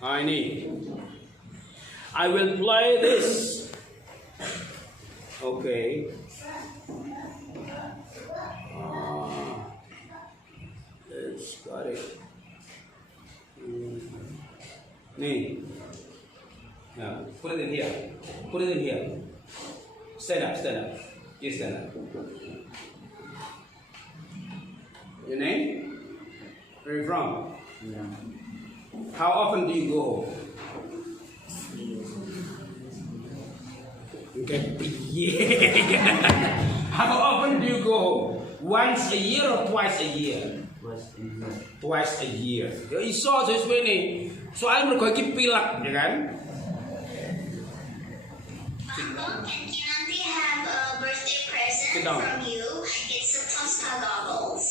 Ini. I will play this. Okay. Let's got it. Nih. Now, put it in here. Put it in here. Stand up, stand up. You stand up. Your name? Where are you from? Yeah. How often do you go home? Okay. How often do you go home? Once a year or twice a year? Twice a year. Ya iso sesuai ini. Soalnya mereka iki pilek, ya kan? Can Kinanti have a birthday present Sit down. from you? It's a Tosca goggles.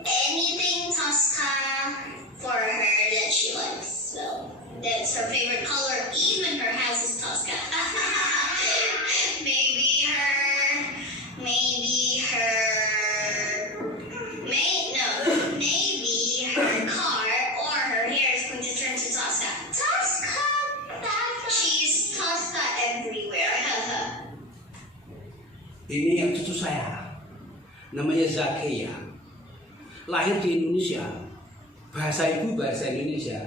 Anything Tosca for her that she likes. So that's her favorite color. Even her house is Tosca. maybe her, maybe her car or her hair is going to turn to Tosca. Tosca. She's Tosca everywhere. Ini yang cucu saya. Namanya Zakia. Lahir di Indonesia. Bahasa ibu bahasa Indonesia.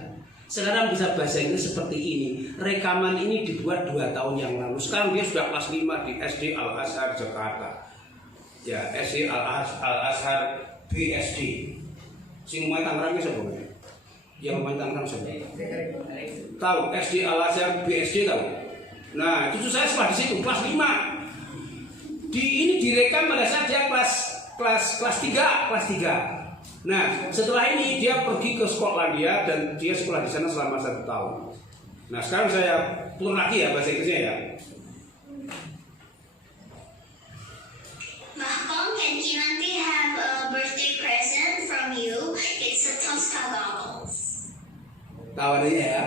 Sekarang bisa bahasa Inggris seperti ini. Rekaman ini dibuat 2 tahun yang lalu. Sekarang dia sudah kelas 5 di SD Al-Azhar Jakarta. Ya, SD Al-Azhar BSD. Sing main Tangerang siapa? Yang main Tangerang siapa? Tahu SD Al-Azhar BSD tahu? Nah, cucu saya sekolah di situ kelas 5. Ini direkam pada saat dia kelas 3. Nah, setelah ini dia pergi ke Skotlandia dan dia sekolah di sana selama 1 tahun. Nah, sekarang saya turun lagi ya bahasa Inggrisnya ya. Mahkong, can Kinanti have a birthday present from you? It's a Tosca goggles. Tawarnya ya.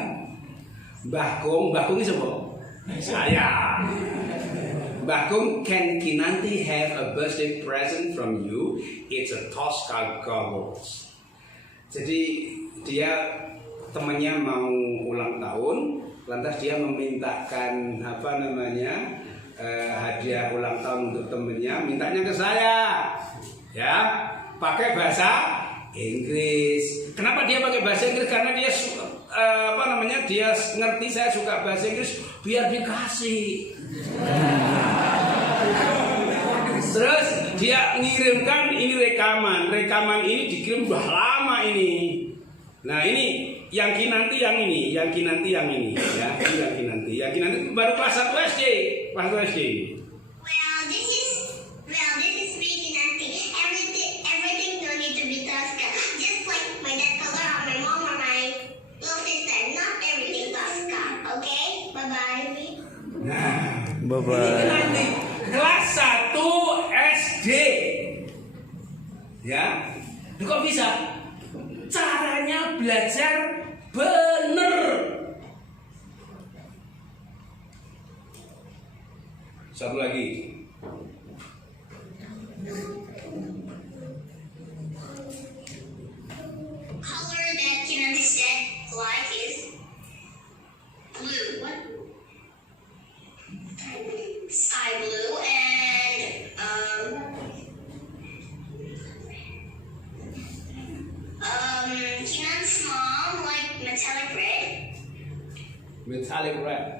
Mbah Kong ini siapa? Saya. Mbah Kong, can Kinanti have a birthday present from you? It's a Tosca goggles. Jadi dia temannya mau ulang tahun, lantas dia memintakan hadiah ulang tahun untuk temennya, mintanya ke saya, ya, pakai bahasa Inggris. Kenapa dia pakai bahasa Inggris? Karena dia dia ngerti saya suka bahasa Inggris, biar dikasih. Terus dia ngirimkan ini rekaman ini dikirim udah lama ini. Nah ini yang Kinanti yang ini, ya. Ini yang Kinanti baru kelas 1 SD. Well, this is me, Kinanti. Everything don't need to be Tosca. Just like my dad color on my mom or my little sister. Not everything Tosca. Okay? Bye-bye. Nah, Bye-bye. ini Kinanti kelas 1 SD. Ya, kok bisa? Caranya belajar bener. Satu lagi. Color that Kinanti said like is blue. What? Sky blue and Kinan's mom like metallic red. Metallic red.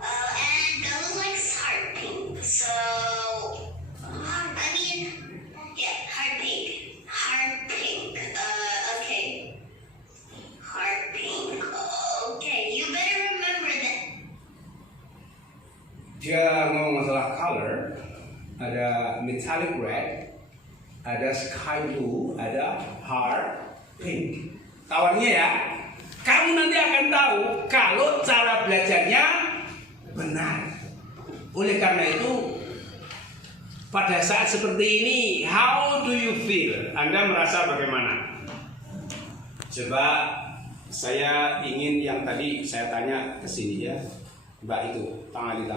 And Bella likes heart pink. So, heart pink. Heart pink. Okay. Heart pink. Okay, you better remember that. Dia ngomong masalah color, ada metallic red, ada sky blue, ada heart pink. Tawarnya ya, kamu nanti akan tahu kalau cara belajarnya benar. Oleh karena itu, pada saat seperti ini, how do you feel? Anda merasa bagaimana? Coba saya ingin yang tadi saya tanya ke sini ya, Mbak itu, tangan di.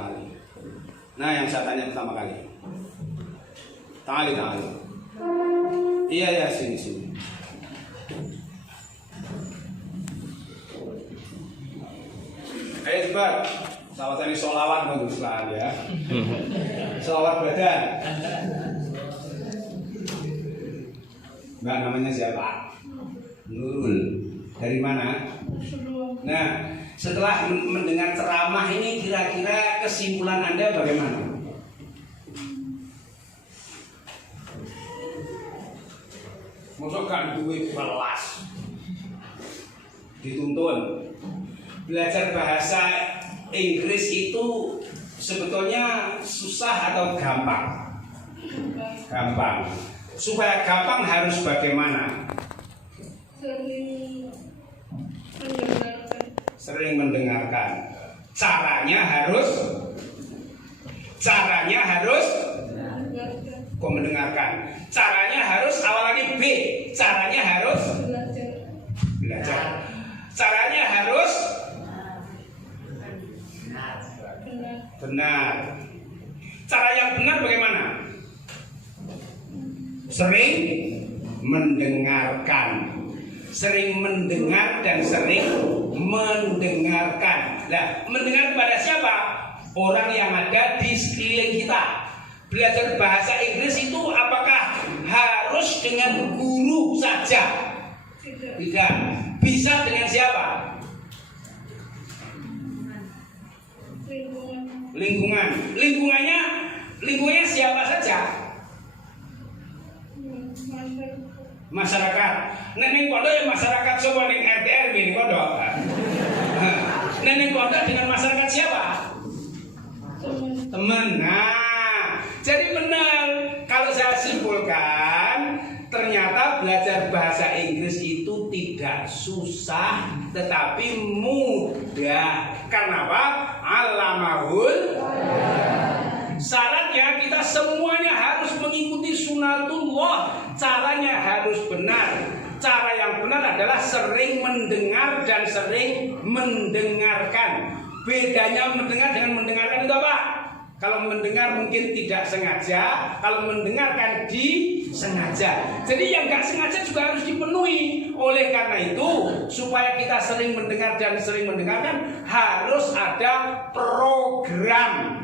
Nah, yang saya tanya pertama kali. Tangan di. Iya ya, sini sini. Ayo cepat. Sama tadi sholawat untuk Islam ya. Sholawat badan. Mbak namanya siapa? Nurul. Dari mana? Nah, setelah mendengar ceramah ini kira-kira kesimpulan Anda bagaimana? Masuk kan duit kelas dituntun. Belajar bahasa Inggris itu sebetulnya susah atau gampang? Gampang. Supaya gampang harus bagaimana? Sering mendengarkan. Caranya harus kok mendengarkan. Caranya harus awalannya B. Caranya harus belajar. Caranya harus benar. Cara yang benar bagaimana? Sering mendengarkan. Sering mendengar dan sering mendengarkan. Nah, mendengar kepada siapa? Orang yang ada di sekeliling kita. Belajar bahasa Inggris itu apakah harus dengan guru saja? Tidak. Bisa dengan siapa? Lingkungan. Lingkungannya siapa saja? Masyarakat. Nenek pondok ya masyarakat coba ning RT RW ning pondok. Nenek pondok dengan masyarakat siapa? Teman. Nah, jadi benar kalau saya simpulkan ternyata belajar bahasa Inggris itu tidak susah tetapi mudah. Karena apa? Alamahul. Syaratnya kita semuanya harus mengikuti sunatullah. Caranya harus benar. Cara yang benar adalah sering mendengar dan sering mendengarkan. Bedanya mendengar dengan mendengarkan itu apa? Kalau mendengar mungkin tidak sengaja, kalau mendengarkan disengaja. Jadi yang gak sengaja juga harus dipenuhi. Oleh karena itu, supaya kita sering mendengar dan sering mendengarkan, harus ada program.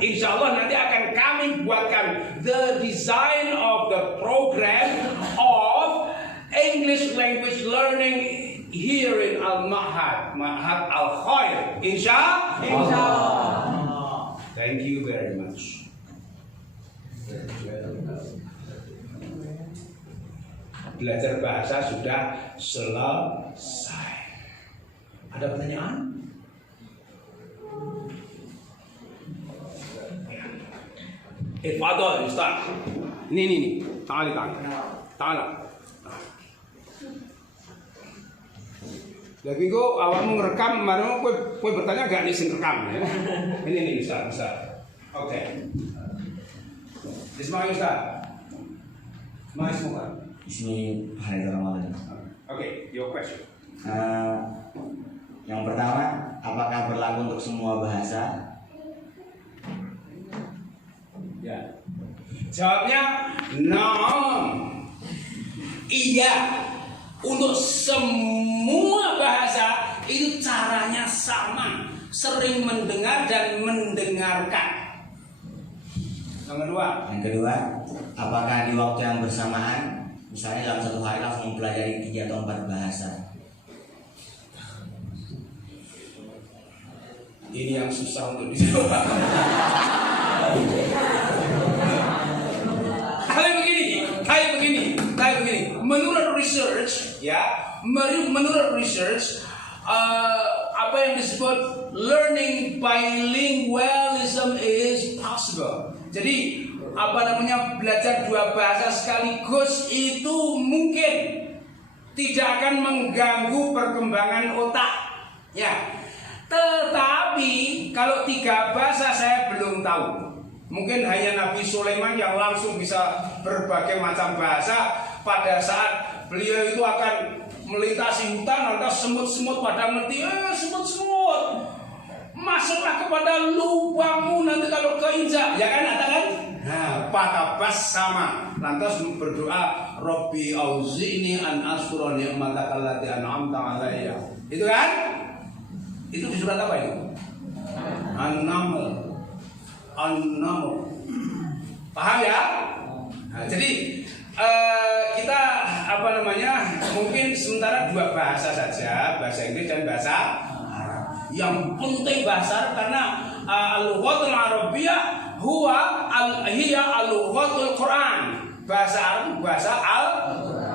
Insya Allah nanti akan kami buatkan the design of the program of English language learning here in Al-Ma'had Al-Khair. Insya. Thank you very much. Belajar bahasa sudah selesai. Ada pertanyaan? Fadhal Ustaz. Ini. Tangan. Lagi kok awakmu ngerekam, marang kowe bertanya gak nih sing rekam ya. Ini Ustaz. Oke. Bismillah Ustaz. Mas semua. Di sini hari Ramadan. Oke, your question. Yang pertama, apakah berlaku untuk semua bahasa? Ya. Jawabnya no. Iya. Untuk semua bahasa itu caranya sama, sering mendengar dan mendengarkan. Yang kedua, apakah di waktu yang bersamaan, misalnya dalam satu hari langsung mempelajari 3 atau 4 bahasa? Ini yang susah untuk dijawab. Kayak begini. Menurut research, apa yang disebut learning bilingualism is possible. Jadi belajar 2 bahasa sekaligus itu mungkin, tidak akan mengganggu perkembangan otak. Ya. Tetapi kalau 3 bahasa saya belum tahu. Mungkin hanya Nabi Sulaiman yang langsung bisa berbagai macam bahasa. Pada saat beliau itu akan melintasi hutan, lantas semut-semut pada mati. Semut-semut, masuklah kepada lubangmu nanti kalau keinjak, ya kan? Nah, fatabassama, lantas berdoa, Rabbi auzi'ni an askura ni'mataka allati an'amta 'alayya. Itu kan? Itu di surat apa itu? An-Naml. Paham ya? Nah, jadi kita mungkin sementara dua bahasa saja, bahasa Inggris dan bahasa Arab. Yang penting bahasa Arab karena al-lughatul arabiyyah hiya al-lughatul Quran. Bahasa Arab bahasa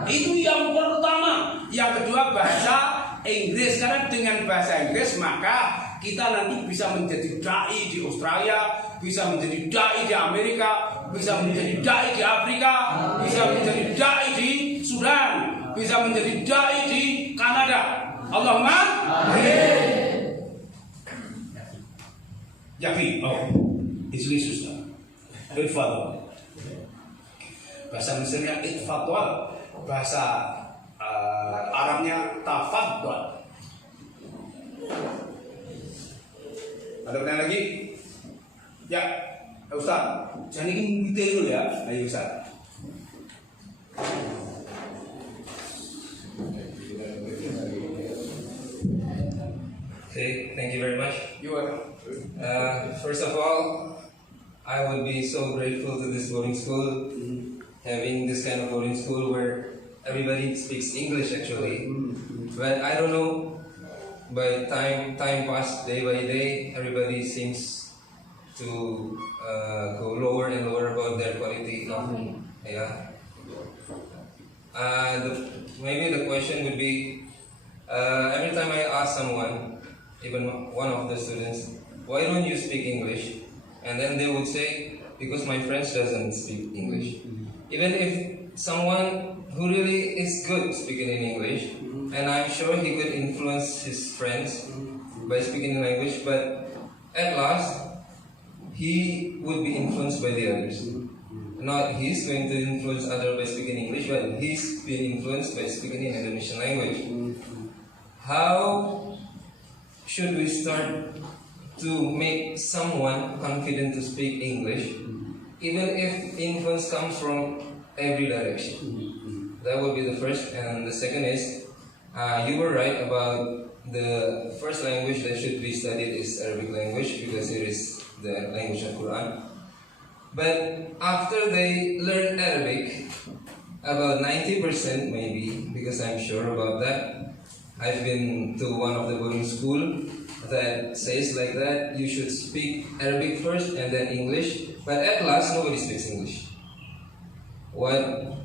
itu yang pertama. Yang kedua bahasa Inggris, karena dengan bahasa Inggris maka kita nanti bisa menjadi dai di Australia, bisa menjadi dai di Amerika, bisa menjadi dai di Afrika, bisa menjadi dai di Sudan, bisa menjadi dai di Kanada. Allahumma amin. Yakin? Oh, itu susah. Itfadol. Bahasa Mesirnya itfadol, bahasa Arabnya tafaddal. Ada pertanyaan lagi? Ya, Ustaz. Jangan ingin detail dulu ya. Ayo Ustaz. Okay, thank you very much. You are. First of all, I would be so grateful to this boarding school, having this kind of boarding school where everybody speaks English actually. But I don't know, by time passed day by day, everybody seems to go lower and lower about their quality of maybe the question would be, every time I ask someone, even one of the students, why don't you speak English? And then they would say, because my friends doesn't speak English. Even if someone who really is good speaking in English, and I'm sure he could influence his friends by speaking in language, but at last he would be influenced by the others. Not he's going to influence others by speaking English, but he's being influenced by speaking in Indonesian language. How should we start to make someone confident to speak English, even if influence comes from every direction? That would be the first. And the second is, you were right about the first language that should be studied is Arabic language, because it is the language of Quran. But after they learn Arabic, about 90% maybe, because I'm sure about that, I've been to one of the boarding school that says like that, you should speak Arabic first and then English, but at last nobody speaks English.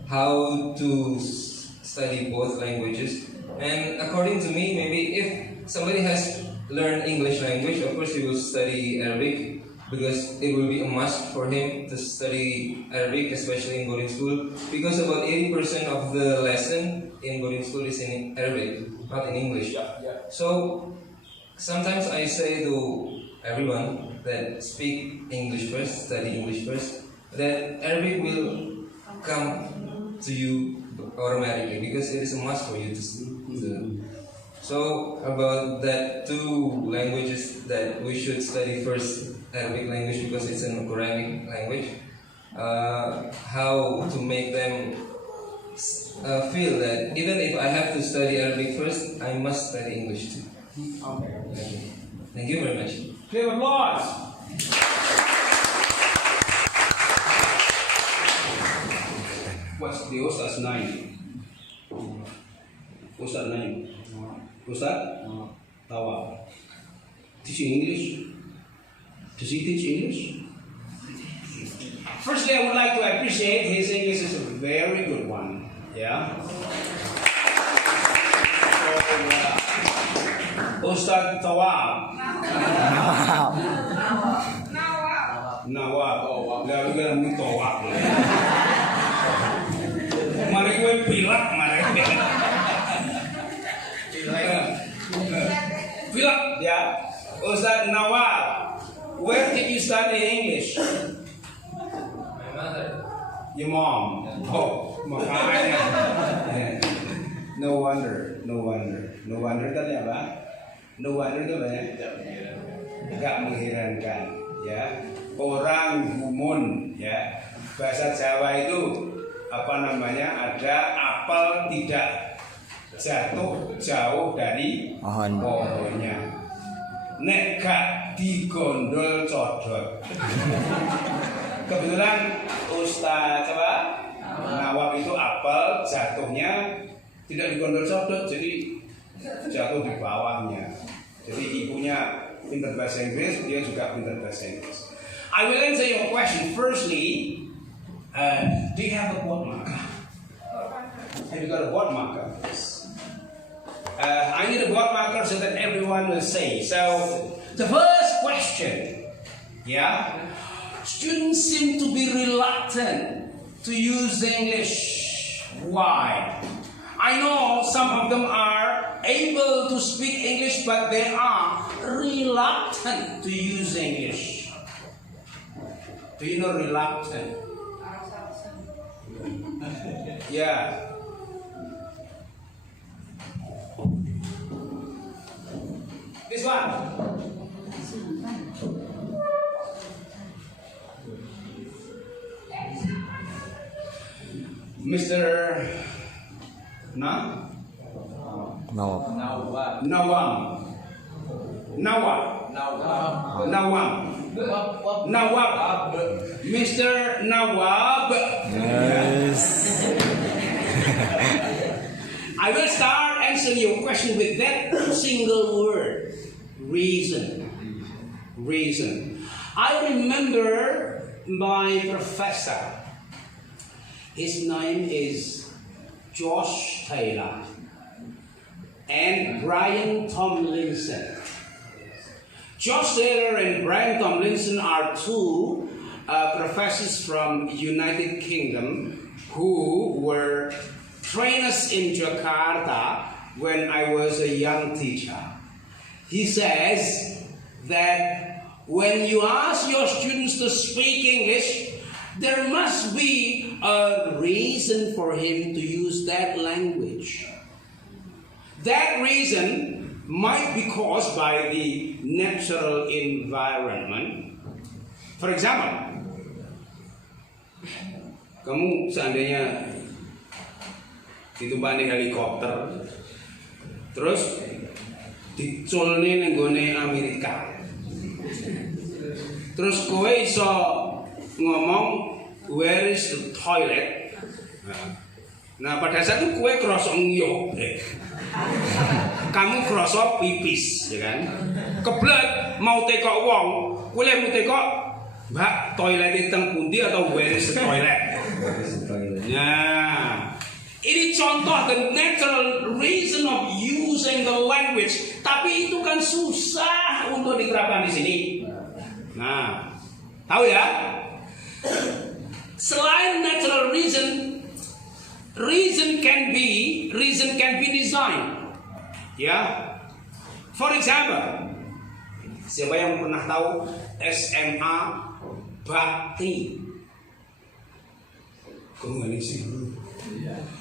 How to study both languages? And according to me, maybe if somebody has learned English language, of course he will study Arabic, because it will be a must for him to study Arabic, especially in boarding school, because about 80% of the lesson in boarding school is in Arabic, not in English. So sometimes I say to everyone that speak English first, study English first, that Arabic will come to you automatically, because it is a must for you to So about that two languages that we should study first, Arabic language because it's an Quranic language, how to make them feel that even if I have to study Arabic first, I must study English too. Okay. Thank you very much. Clear applause. What's the Ustad's name? Ustad's name? Ustad? Tawa. Teaching English? Does he teach English? Firstly, I would like to appreciate his English is a very good one. Yeah? So, Ustad Tawab. Nawab. Lalu kan mung tawab. Mari kowe pilak mari. Pilak ya. Ustad Nawab. Where did you study English? My mother. Your mom. Oh, makanya. No wonder. No wonder tadi apa? No wonder itu apa ya? Gak mengherankan, ya. Orang gumun, ya. bahasa Jawa itu apa namanya, ada apel tidak jatuh jauh dari pohonnya, nek gak digondol codot. Kebetulan Ustaz Nawab itu apel jatuhnya tidak digondol codot, jadi jatuh di bawahnya. Jadi ibunya pintar bahasa Inggris, dia juga pintar bahasa Inggris. I will answer your question. Firstly, do you have a board marker? Have you got a board marker? I need a board marker so that everyone will say. So, the first question, yeah, students seem to be reluctant to use English. Why? I know some of them are able to speak English, but they are reluctant to use English. Do you know reluctant? Yeah. This one. Mr. Nawab. Mr. Nawab. Yes. I will start answering your question with that single word. Reason. I remember my professor. His name is Josh Taylor and Brian Tomlinson. Josh Taylor and Brian Tomlinson are two professors from United Kingdom who were trainers in Jakarta when I was a young teacher. He says that when you ask your students to speak English, there must be a reason for him to use that language. That reason might be caused by the natural environment. For example, kamu seandainya ditumpani helikopter, terus diculne ning gone Amerika, terus kowe iso ngomong where is the toilet. Nah pada saat itu kowe krasa nguyuh, kamu krasa pipis, ya kan? Kebelet mau tekok wong, kowe mau tekok, Mbak, toilet teng pundi atau where is the toilet? Nah, ini contoh the natural reason of using the language, tapi itu kan susah untuk diterapkan di sini. Nah, tahu ya? Selain natural reason can be designed. Ya, for example, siapa yang pernah tahu SMA Bakti? Kamu nggak sih?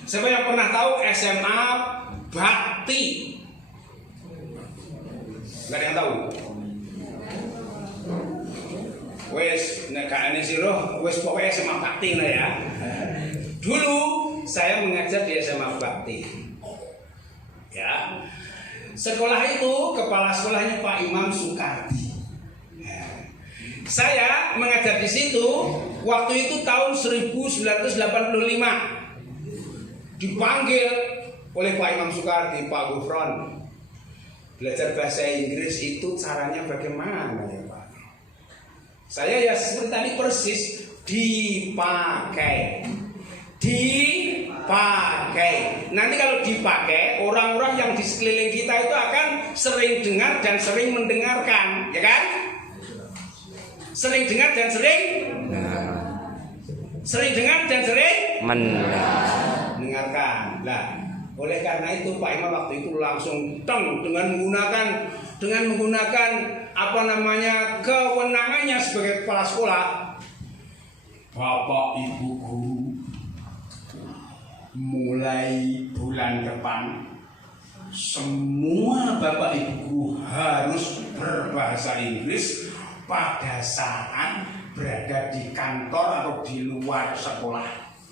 Siapa yang pernah tahu SMA Bakti? Nggak ada yang tahu. Wes, nekane siro, wes pokoknya SMA Bakti lah ya. Dulu saya mengajar di SMA Bakti. Ya, sekolah itu kepala sekolahnya Pak Imam Sukardi. Saya mengajar di situ waktu itu tahun 1985. Dipanggil oleh Pak Imam Sukardi, Pak Gufron, belajar bahasa Inggris itu caranya bagaimana ya Pak? Saya ya seperti tadi persis, dipakai. Nanti kalau dipakai, orang-orang yang di sekeliling kita itu akan sering dengar dan sering mendengarkan, ya kan? Sering dengar dan sering dengar dan sering mendengarkan. Nah, oleh karena itu Pak Imam waktu itu langsung dengan menggunakan apa namanya kewenangannya sebagai kepala sekolah. Bapak Ibu guru, mulai bulan depan semua Bapak Ibu guru harus berbahasa Inggris pada saat berada di kantor atau di luar sekolah,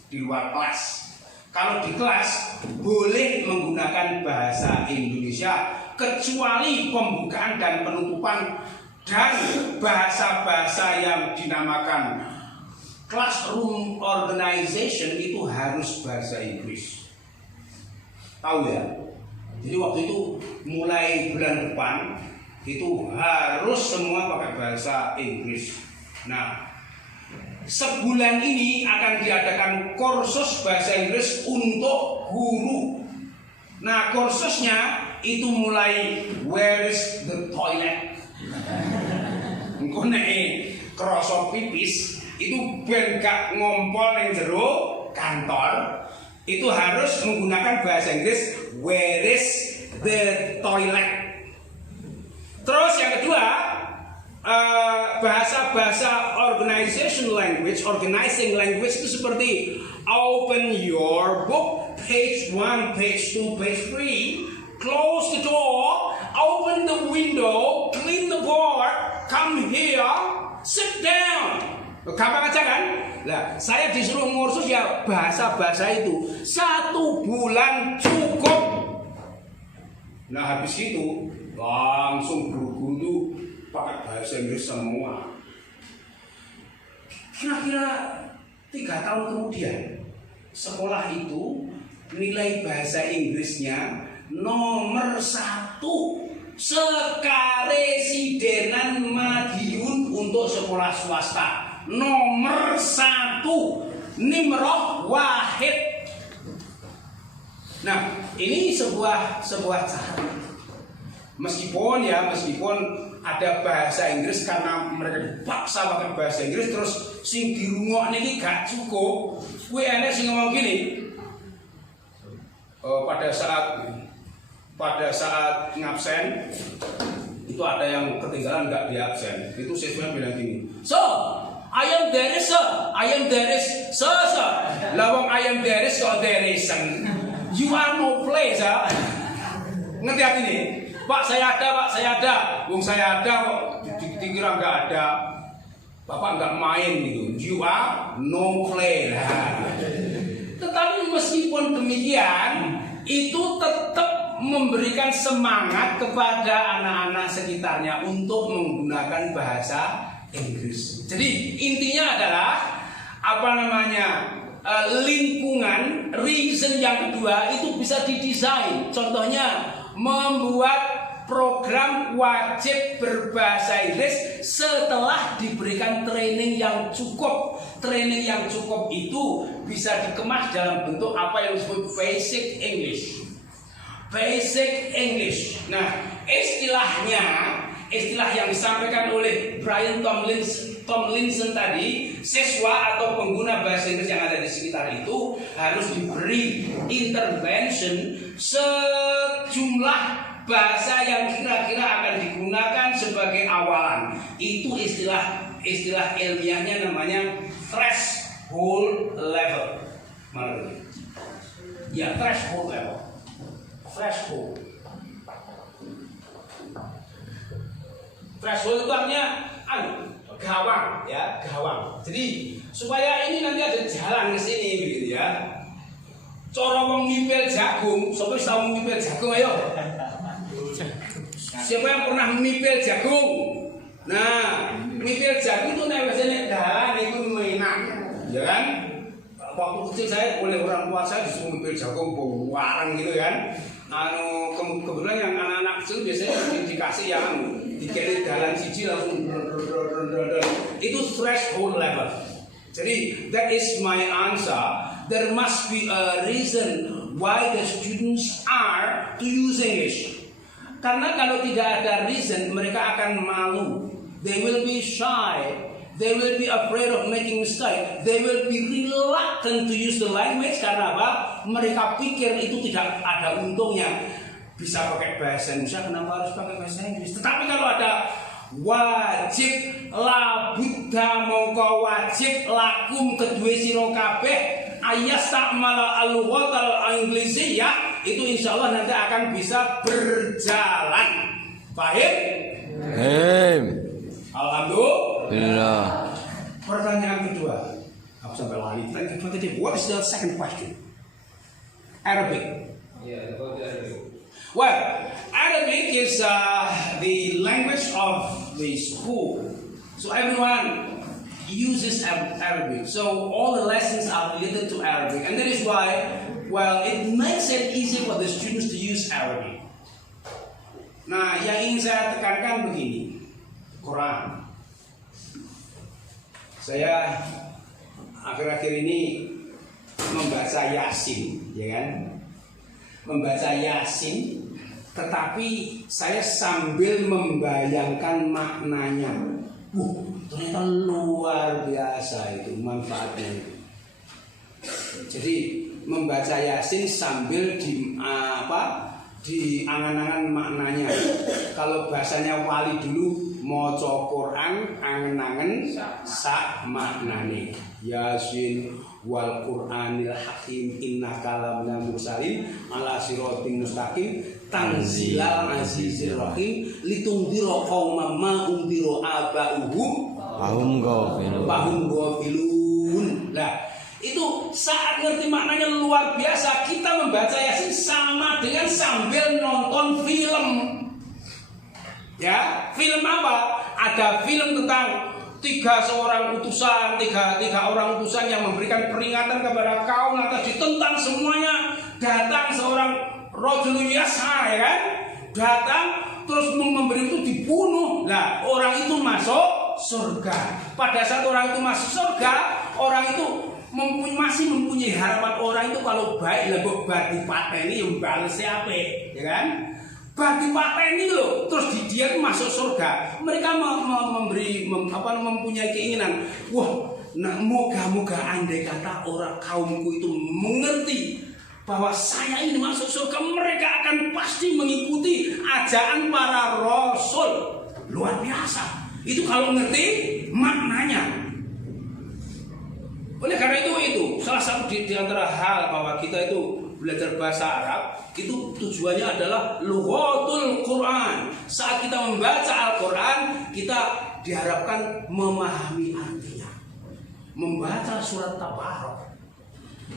di luar kelas. Kalau di kelas boleh menggunakan bahasa Indonesia kecuali pembukaan dan penutupan dan bahasa-bahasa yang dinamakan classroom organization itu harus bahasa Inggris. Tahu ya? Jadi waktu itu mulai bulan depan itu harus semua pakai bahasa Inggris. Nah, sebulan ini akan diadakan kursus bahasa Inggris untuk guru. Nah, kursusnya itu mulai where is the toilet. Engko nek krasa pipis itu ben gak ngompol ning jero kantor, itu harus menggunakan bahasa Inggris where is the toilet. Terus yang kedua, bahasa-bahasa organizing language itu seperti open your book, page 1, page 2, page 3, close the door, open the window, clean the board, come here, sit down. Gampang aja kan? Nah, saya disuruh ngursus ya bahasa-bahasa itu 1 bulan cukup. Nah, habis itu langsung guru-guru itu pakai bahasa Inggris semua. Kira-kira 3 tahun kemudian sekolah itu nilai bahasa Inggrisnya nomor 1 sekaresidenan Madiun untuk sekolah swasta. Nomor 1 Nimroh Wahid. Nah, ini sebuah cara. Meskipun ada bahasa Inggris karena mereka dipaksa pakai bahasa Inggris, terus sing dirungokne iki gak cukup. Kuwi enek sing ngomong gini. Pada saat ngabsen itu ada yang ketinggalan nggak di absen. Itu siswa bilang gini, "So, I am there is sir, I am there is sir. Lawang I am there is kok there isn't. You are no place, sir." Ngerti arti ini? Pak saya ada. Wong saya ada kok dikira nggak ada. Bapak nggak main gitu. You are no play. Tetapi meskipun demikian, itu tetap memberikan semangat kepada anak-anak sekitarnya untuk menggunakan bahasa Inggris. Jadi intinya adalah lingkungan, reason yang kedua itu bisa didesain. Contohnya membuat program wajib berbahasa Inggris setelah diberikan training yang cukup. Training yang cukup itu bisa dikemas dalam bentuk apa yang disebut basic English. Basic English. Nah, istilah yang disampaikan oleh Brian Tomlinson tadi, siswa atau pengguna bahasa Inggris yang ada di sekitar itu harus diberi intervention sejumlah bahasa yang kira-kira akan digunakan sebagai awalan. Itu istilah ilmiahnya namanya threshold level. Mana tadi? Ya, threshold level. Threshold itu artinya gawang, ya, gawang. Jadi supaya ini nanti ada jalan ke sini begitu ya. Cara wong mipil jagung, sapa wis tau mipil jagung ayo. Siapa yang pernah mipil jagung? Nah, mipil jagung itu nek wis nek dalan itu enak, ya kan? Waktu kecil saya oleh orang tua saya disuruh mipil jagung bareng gitu kan. Kebetulan yang anak-anak kecil biasanya dikasih yang dikira dalan siji langsung itu threshold level. Jadi that is my answer. There must be a reason why the students are to use English. Karena kalau tidak ada reason, mereka akan malu. They will be shy. They will be afraid of making mistake. They will be reluctant to use the language. Karena apa? Mereka pikir itu tidak ada untungnya. Bisa pakai bahasa Indonesia, kenapa harus pakai bahasa Inggris? Tetapi kalau ada wajib labudha mongko wajib lakum kedue sira kabeh ayas ta'mala al-lughatal inggrisiyah, itu insyaallah nanti akan bisa berjalan. Paham? Paham. Alhamdulillah. Pertanyaan kedua, aku sampai lali. Pertanyaan kedua tadi, what is the second question? Arabic. Yeah, about the Arabic. Well, Arabic is the language of the school. So everyone uses Arabic. So all the lessons are related to Arabic. And that is why, well, it makes it easy for the students to use Arabic. Nah, yang ingin saya tekankan begini, Quran. Saya akhir-akhir ini membaca Yasin, ya kan? Membaca Yasin, tetapi saya sambil membayangkan maknanya. Ternyata luar biasa itu manfaatnya. Jadi membaca Yasin sambil diangan-angan maknanya. Kalau bahasanya wali dulu, maca Quran angen-angen sak maknane. Yasin wal Qur'anil Hakim innaka laminal mursalin ala siratin mustaqim tanzilal azizir rahim litundira qauman ma undira aba'uhum fahum ghafilun. Lah, itu saat ngerti maknanya luar biasa. Kita membaca Yasin sama dengan sambil nonton film. Ya, film apa? Ada film tentang tiga orang utusan yang memberikan peringatan kepada kaum atas ditentang semuanya. Datang seorang rajulun yas'a, ya kan? Datang terus memberi itu dibunuh. Nah, orang itu masuk surga. Pada saat orang itu masuk surga, orang itu masih mempunyai harapan. Orang itu kalau baik lah bagi pateni yang balas siapa, ya kan? Bagi pateni loh, terus dia masuk surga. Mereka mempunyai keinginan. Wah, nah, moga-moga andai kata orang kaumku itu mengerti bahwa saya ini masuk surga, mereka akan pasti mengikuti ajaran para rasul. Luar biasa. Itu kalau ngerti maknanya. Oleh karena itu salah satu di antara hal bahwa kita itu belajar bahasa Arab itu tujuannya adalah lughatul Quran. Saat kita membaca Al-Quran, kita diharapkan memahami artinya. Membaca surat Tabarak.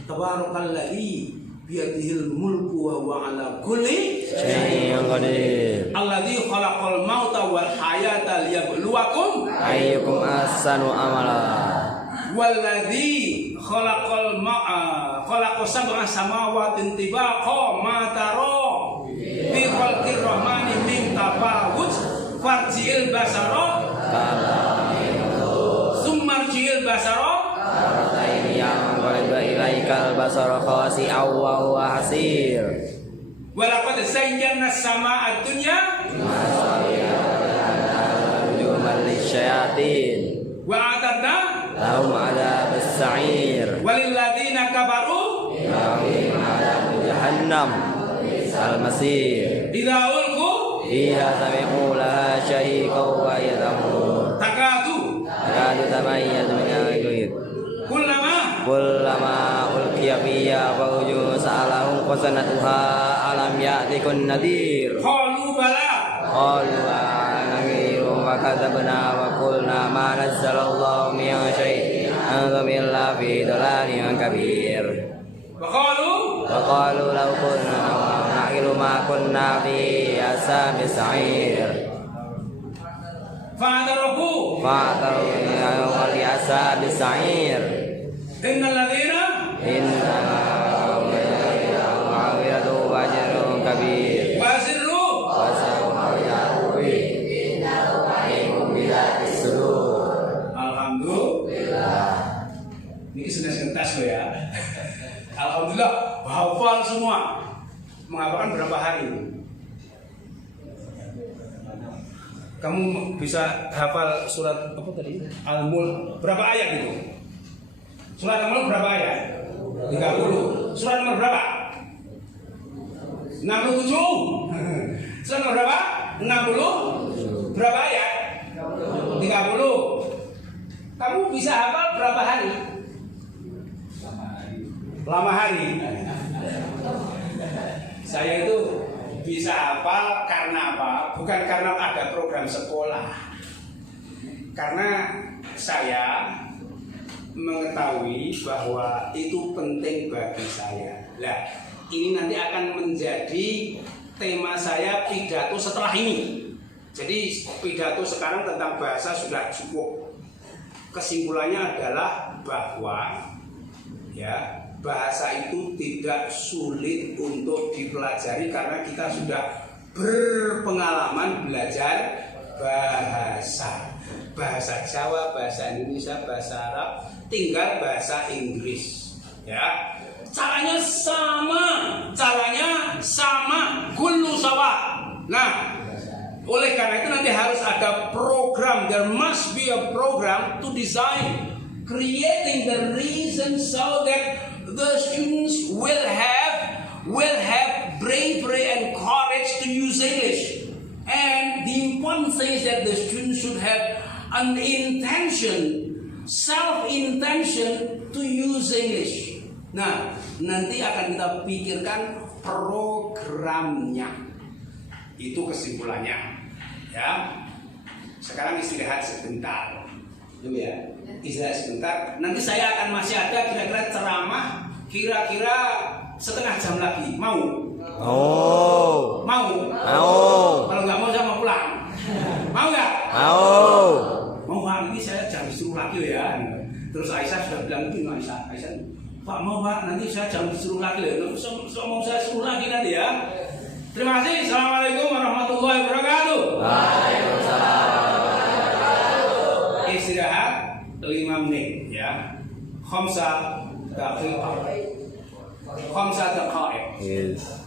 Tabarakalladzi biyadihil mulku wa huwa ala kulli syai'in qadir. Alladzi khalaqal mauta wal hayata liyabluwakum ayyukum ahsanu amala. Walladzi khalaqal sab'a samawati tibaqa ma tara fi khalqir rahmani min tafawut farji'il basara summa rji'il basara Karataini yang qaliba ilaikal basara khasi'aw wa huwa hasir. Walaqad zayyana as-samaa'a ad-dunya rujuman lisyayatin wa a'tadna lahum adabas sa'ir walilladzina kafaru lahum adab jahannam al-masir. idza ulqu Iya sami'u laha syahiqaw wa yadamur takadu tamayyaz min al-ghayr kullama ulqiya fiha fawjun sa'alahum qasanatuha alam ya'tikun nadhir qalu bala qalu anagiru wa kadzabna wa qulna ma nazzalallahu min syai'in antum illa fi dhalalin kabir wa qalu law kunna na'ilu ma kunna fi ashabis sa'ir fa'tarafu li ashabis sa'ir innal ladzina inna ma'awiyatu wajrun kabir wasirru alhamdulillah. Ini sudah tes lo ya. Alhamdulillah hafal semua. Menghafalkan berapa hari? Kamu bisa hafal surat apa tadi? Al-Mulk berapa ayat itu? Surat Al-Mulk berapa ayat? 30. Surat nomor berapa? 67. Surat nomor berapa? 60. Berapa ayat? 30. Kamu bisa hafal berapa hari? Lama hari. Saya itu bisa hafal karena apa? Bukan karena ada program sekolah. Karena saya mengetahui bahwa itu penting bagi saya. Nah, ini nanti akan menjadi tema saya pidato setelah ini. Jadi pidato sekarang tentang bahasa sudah cukup. Kesimpulannya adalah bahwa ya, bahasa itu tidak sulit untuk dipelajari karena kita sudah berpengalaman belajar bahasa Jawa, bahasa Indonesia, bahasa Arab, tinggal bahasa Inggris. Ya, caranya sama, kullu sawa. Nah, oleh karena itu nanti harus ada program. There must be a program to design, creating the reason so that the students will have bravery and courage to use English. And the important thing is that the students should have an self-intention to use English. Nah, nanti akan kita pikirkan programnya. Itu kesimpulannya. Ya. Sekarang istirahat sebentar. Dulu ya. Istirahat sebentar. Nanti saya akan masih ada kira-kira ceramah kira-kira setengah jam lagi. Mau? Mau? Kalau nggak mau saya mau pulang. Mau nggak? Mau Pak, ini saya jangan disuruh lagi ya. Terus Aisyah sudah bilang itu, Aisyah, Pak mau Pak, nanti saya jangan disuruh lagi ya. Mau saya suruh lagi nanti ya. Terima kasih. Assalamualaikum warahmatullahi wabarakatuh. Waalaikumsalam. Istirahat 5 menit ya. Khamsa daqiqah. Yes.